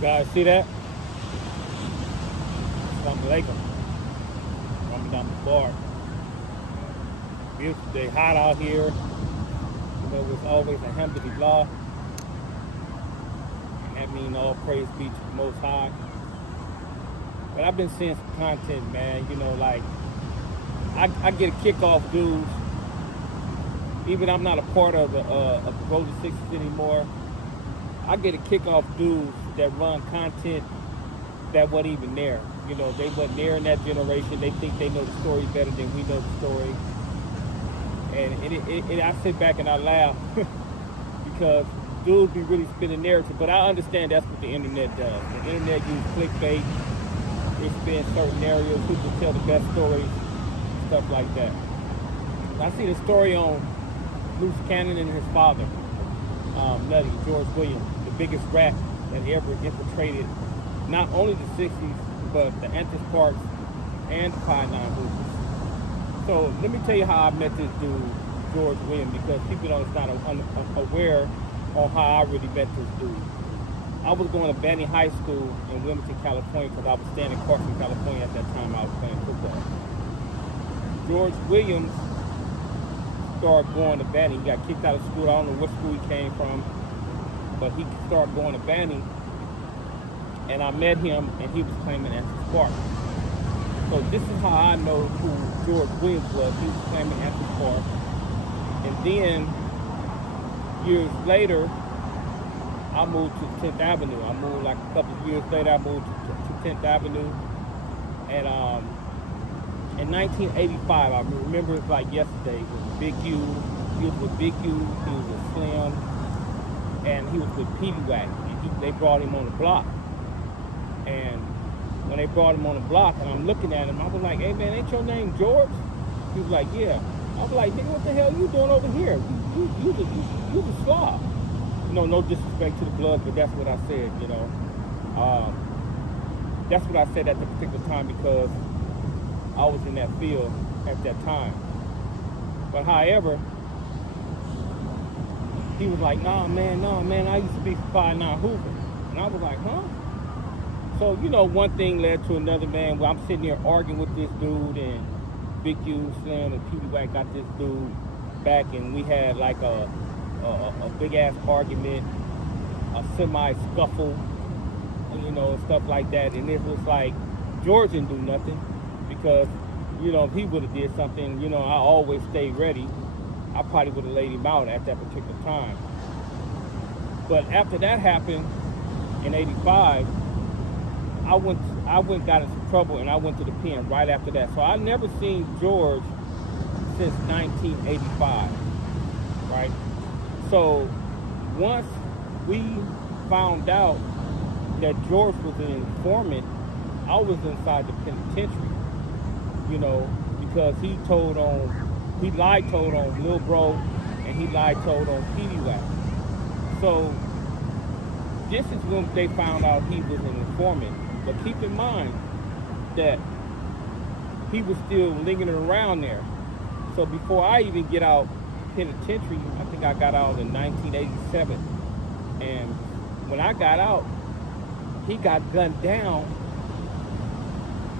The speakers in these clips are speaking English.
Guys, see that? Assalamu alaikum. Coming down the bar. Beautiful day, hot out here. You know, it's always alhamdulillah. And that means all praise be to the Most High. But I've been seeing some content, man. You know, like, I get a kick off dudes. Even I'm not a part of the Golden Sixes anymore. I get a kick off dudes that run content that wasn't even there. You know, they wasn't there in that generation. They think they know the story better than we know the story. And I sit back and I laugh because dudes be really spinning narrative. But I understand that's what the internet does. The internet uses clickbait. They spin certain areas. People tell the best stories, stuff like that. I see the story on Luce and his father, Nutty, George Williams, the biggest rat that ever infiltrated not only the 60s, but the Antis Parks and the 5-9 movements. So let me tell you how I met this dude, George Williams, because people don't not aware on how I really met this dude. I was going to Banning High School in Wilmington, California, because I was staying in Carson, California at that time I was playing football. George Williams started going to Banning. He got kicked out of school. I don't know what school he came from, but he started going to Banning. And I met him, and he was claiming Antis Park. So this is how I know who George Williams was. He was claiming Antis Park. And then, years later, I moved to 10th Avenue. I moved like a couple of years later, I moved to 10th Avenue. And in 1985, I remember it like yesterday, it was Big U. He was with Big U, he was with Slim, and he was with Petey Wack. They brought him on the block. And when they brought him on the block, and I'm looking at him, I was like, hey man, ain't your name George? He was like, yeah. I was like, nigga, what the hell you doing over here? You the slob. You know, no disrespect to the blood, but that's what I said, you know. That's what I said at the particular time because I was in that field at that time. But however, he was like, nah man, I used to be 5-9 Hoover. And I was like, huh? So, you know, one thing led to another, man. Well, I'm sitting here arguing with this dude, and Big U, Slim, and Petey Wack got this dude back, and we had like a big-ass argument, a semi-scuffle, you know, and stuff like that. And it was like, George didn't do nothing because, you know, if he would have did something, you know, I always stayed ready. I probably would have laid him out at that particular time. But after that happened in 85, I went got into trouble, and I went to the pen right after that. So I never seen George since 1985, right? So once we found out that George was an informant, I was inside the penitentiary, you know, because he lied told on Lil Bro, and he lied told on Petey Wack. So this is when they found out he was an informant. But keep in mind that he was still lingering around there. So before I even get out penitentiary, I think I got out in 1987. And when I got out, he got gunned down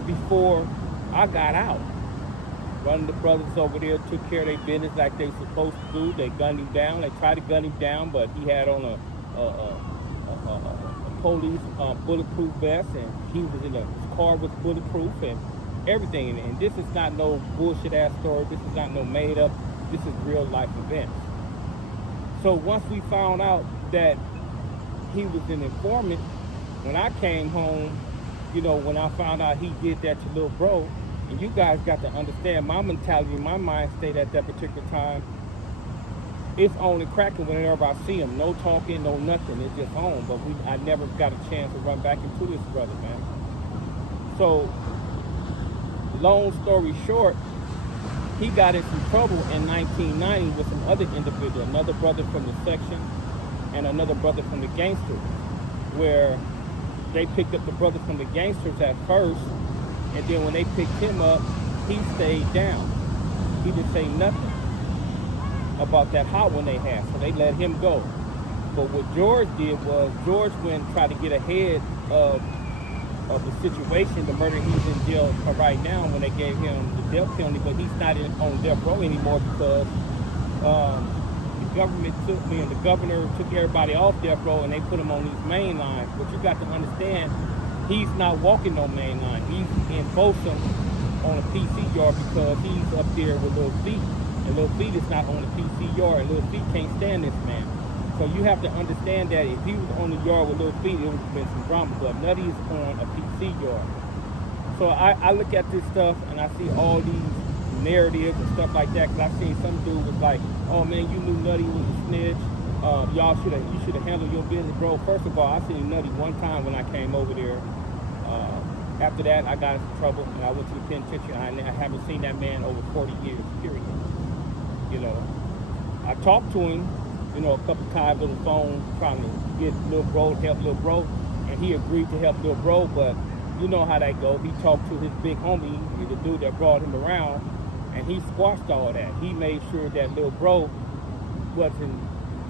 before I got out. One of the brothers over there took care of their business like they were supposed to do. They gunned him down. They tried to gun him down, but he had on a police bulletproof vest, and he was in a car with bulletproof and everything. And this is not no bullshit ass story. This is not no made up. This is real life events. So once we found out that he was an informant, when I came home, you know, when I found out he did that to Lil Bro, and you guys got to understand my mentality, my mind state at that particular time, it's only cracking whenever I see him. No talking, no nothing. It's just on. But I never got a chance to run back into this brother, man. So, long story short, he got in some trouble in 1990 with some other individual, another brother from the section and another brother from the gangsters, where they picked up the brother from the gangsters at first, and then when they picked him up, he stayed down. He didn't say nothing about that hot one they had, so they let him go. But what George did was George went and tried to get ahead of the situation, the murder he's in jail for right now when they gave him the death penalty, but he's not on death row anymore because the government took me and the governor took everybody off death row and they put him on these main lines. But you got to understand, he's not walking no main line. He's in Folsom on a PC yard because he's up there with Little Feet, and Little Feet is not on the PC yard, and Little Feet can't stand this man. So you have to understand that if he was on the yard with Little Feet, it would have been some drama. But Nutty is on a PC yard. So I look at this stuff and I see all these narratives and stuff like that. Because I seen some dude was like, "Oh man, you knew Nutty was a snitch. You should have handled your business, bro." First of all, I seen Nutty one time when I came over there. After that, I got into trouble and I went to the penitentiary. I haven't seen that man over 40 years. Period. You know, I talked to him, you know, a couple times on the phone, trying to get Lil Bro to help Lil Bro, and he agreed to help Lil Bro, but you know how that goes. He talked to his big homie, the dude that brought him around, and he squashed all that. He made sure that Lil Bro wasn't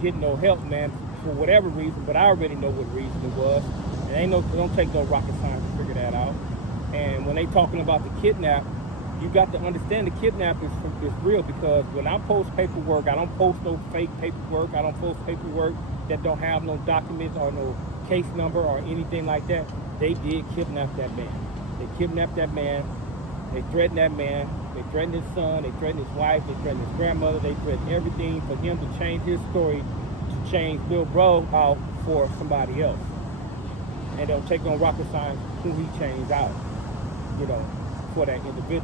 getting no help, man, for whatever reason, but I already know what reason it was. And don't take no rocket science to figure that out. And when they talking about the kidnap, you got to understand the kidnap is real, because when I post paperwork, I don't post no fake paperwork. I don't post paperwork that don't have no documents or no case number or anything like that. They did kidnap that man. They kidnapped that man. They threatened that man. They threatened his son. They threatened his wife. They threatened his grandmother. They threatened everything for him to change his story, to change Lil Bro out for somebody else. And don't take no rocket science who he changed out, you know, for that individual.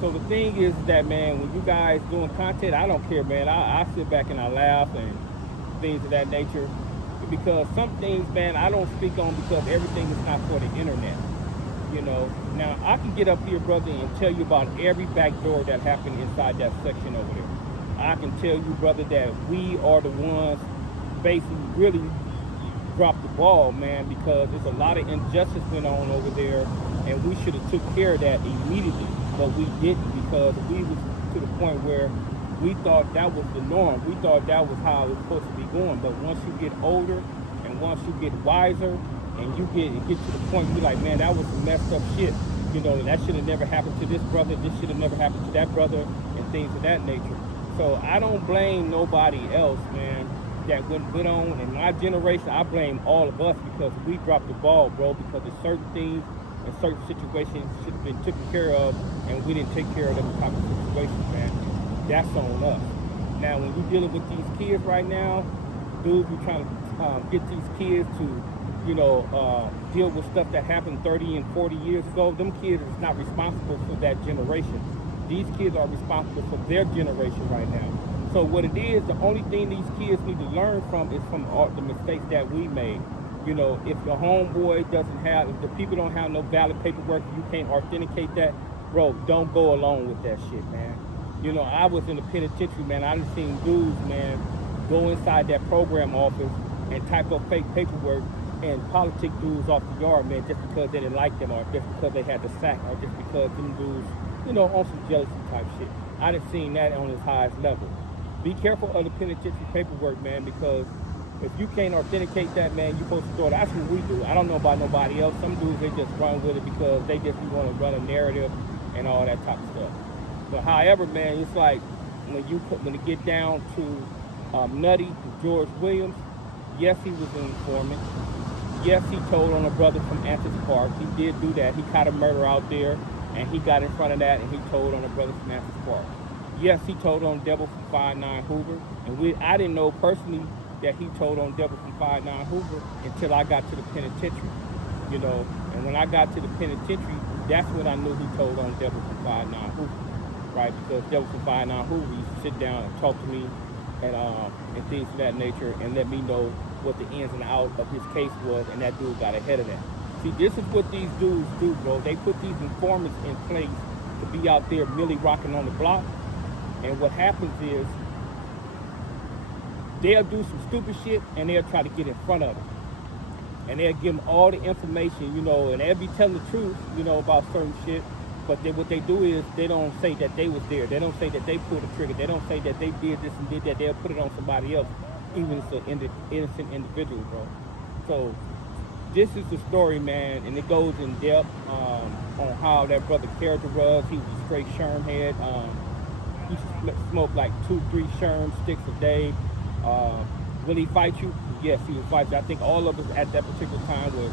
So the thing is that, man, when you guys doing content, I don't care, man. I sit back and I laugh and things of that nature, because some things, man, I don't speak on because everything is not for the internet, you know. Now, I can get up here, brother, and tell you about every back door that happened inside that section over there. I can tell you, brother, that we are the ones basically really dropped the ball, man, because there's a lot of injustice went on over there, and we should have took care of that immediately, but we didn't, because we was to the point where we thought that was the norm. We thought that was how it was supposed to be going. But once you get older and once you get wiser and you get to the point you're like, man, that was some messed up shit. You know, that should have never happened to this brother. This should have never happened to that brother, and things of that nature. So I don't blame nobody else, man, that went on. In my generation, I blame all of us, because we dropped the ball, bro, because of certain things and certain situations should have been taken care of, and we didn't take care of them type of situations, man. That's on us. Now, when you're dealing with these kids right now, dudes, you're trying to get these kids to, you know, deal with stuff that happened 30 and 40 years ago. Them kids is not responsible for that generation. These kids are responsible for their generation right now. So what it is, the only thing these kids need to learn from is from the mistakes that we made. You know, if the homeboy doesn't have, if the people don't have no valid paperwork, you can't authenticate that, bro, don't go along with that shit, man. You know, I was in the penitentiary, man. I done seen dudes, man, go inside that program office and type up fake paperwork and politic dudes off the yard, man, just because they didn't like them, or just because they had the sack, or just because them dudes, you know, on some jealousy type shit. I done seen that on its highest level. Be careful of the penitentiary paperwork, man, because if you can't authenticate that, man, you're supposed to throw it. That's what we do. I don't know about nobody else. Some dudes, they just run with it because they just want to run a narrative and all that type of stuff. But however, man, it's like when it get down to Nutty, George Williams, yes, he was an informant. Yes, he told on a brother from Antis Park. He did do that. He caught a murder out there, and he got in front of that, and he told on a brother from Antis Park. Yes, he told on Devil from 59 Hoover, and I didn't know personally that he told on Devil from 59 Hoover until I got to the penitentiary, you know. And when I got to the penitentiary, that's when I knew he told on Devil from 59 Hoover, right? Because Devil from 59 Hoover used to sit down and talk to me and things of that nature, and let me know what the ins and outs of his case was, and that dude got ahead of that. See, this is what these dudes do, bro. They put these informants in place to be out there really rocking on the block. And what happens is they'll do some stupid shit and they'll try to get in front of it. And they'll give them all the information, you know, and they'll be telling the truth, you know, about certain shit. But what they do is they don't say that they was there. They don't say that they pulled the trigger. They don't say that they did this and did that. They'll put it on somebody else. even if it's an innocent individual, bro. So this is the story, man, and it goes in depth on how that brother character was. He was a straight sherm head. He used to smoke like 2-3 sherm sticks a day. Will he fight you? Yes, he would fight you. I think all of us at that particular time would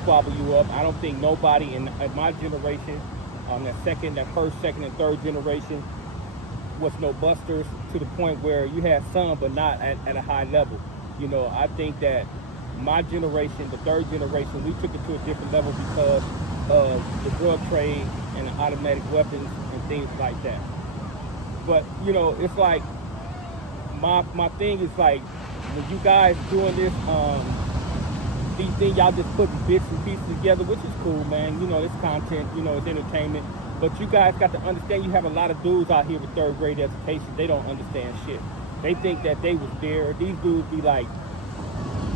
squabble you up. I don't think nobody in my generation, that first, second, and third generation, was no busters to the point where you had some, but not at a high level. You know, I think that my generation, the third generation, we took it to a different level because of the drug trade and the automatic weapons and things like that. But, you know, it's like, my thing is like, when you guys doing this, these things, y'all just putting bits and pieces together, which is cool, man. You know, it's content, you know, it's entertainment. But you guys got to understand, you have a lot of dudes out here with third grade education. They don't understand shit. They think that they was there. These dudes be like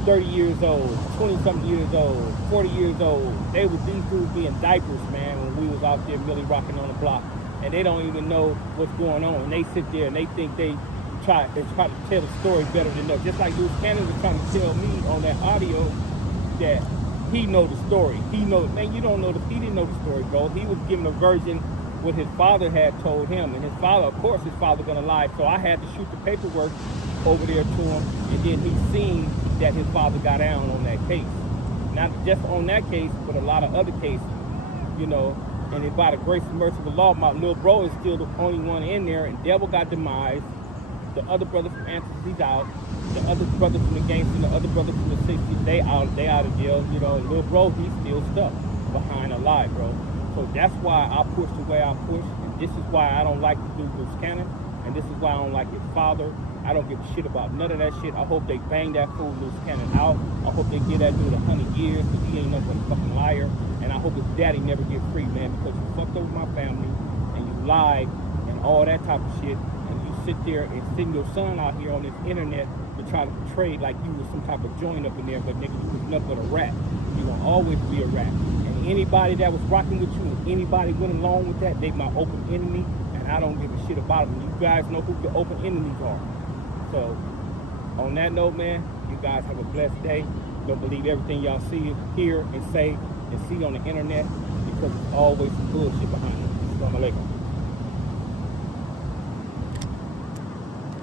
30 years old, 20-something years old, 40 years old. These dudes be in diapers, man, when we was out there merely rocking on the block. And they don't even know what's going on. And they sit there and they think they try to tell the story better than us. Just like Luce Cannon was trying to tell me on that audio that he know the story. He knows, man, you don't know he didn't know the story, bro. He was given a version what his father had told him. And his father, of course, his father gonna lie. So I had to shoot the paperwork over there to him. And then he seen that his father got down on that case. Not just on that case, but a lot of other cases, you know. And by the grace and mercy of the law, my little bro is still the only one in there, and Devil got demised. The other brother from Answers, he's out. The other brother from the gangster, the other brother from the 60s, they out of jail. You know, little bro, he's still stuck behind a lie, bro. So that's why I push the way I push, and this is why I don't like to do Luce Cannon, and this is why I don't like his father. I don't give a shit about none of that shit. I hope they bang that fool Luce Cannon out. I hope they give that dude 100 years, because he ain't nothing but a fucking liar. And I hope his daddy never get free, man, because you fucked over my family, and you lied, and all that type of shit. And you sit there and send your son out here on this internet to try to portray like you was some type of joint up in there, but nigga, you was nothing but a rat. You gonna always be a rat. And anybody that was rocking with you, and anybody went along with that, they my open enemy, and I don't give a shit about them. You guys know who the open enemies are. So, on that note, man, you guys have a blessed day. Don't believe everything y'all see, hear, and say, and see on the internet, because it's always some bullshit behind it. Assalamu alaikum.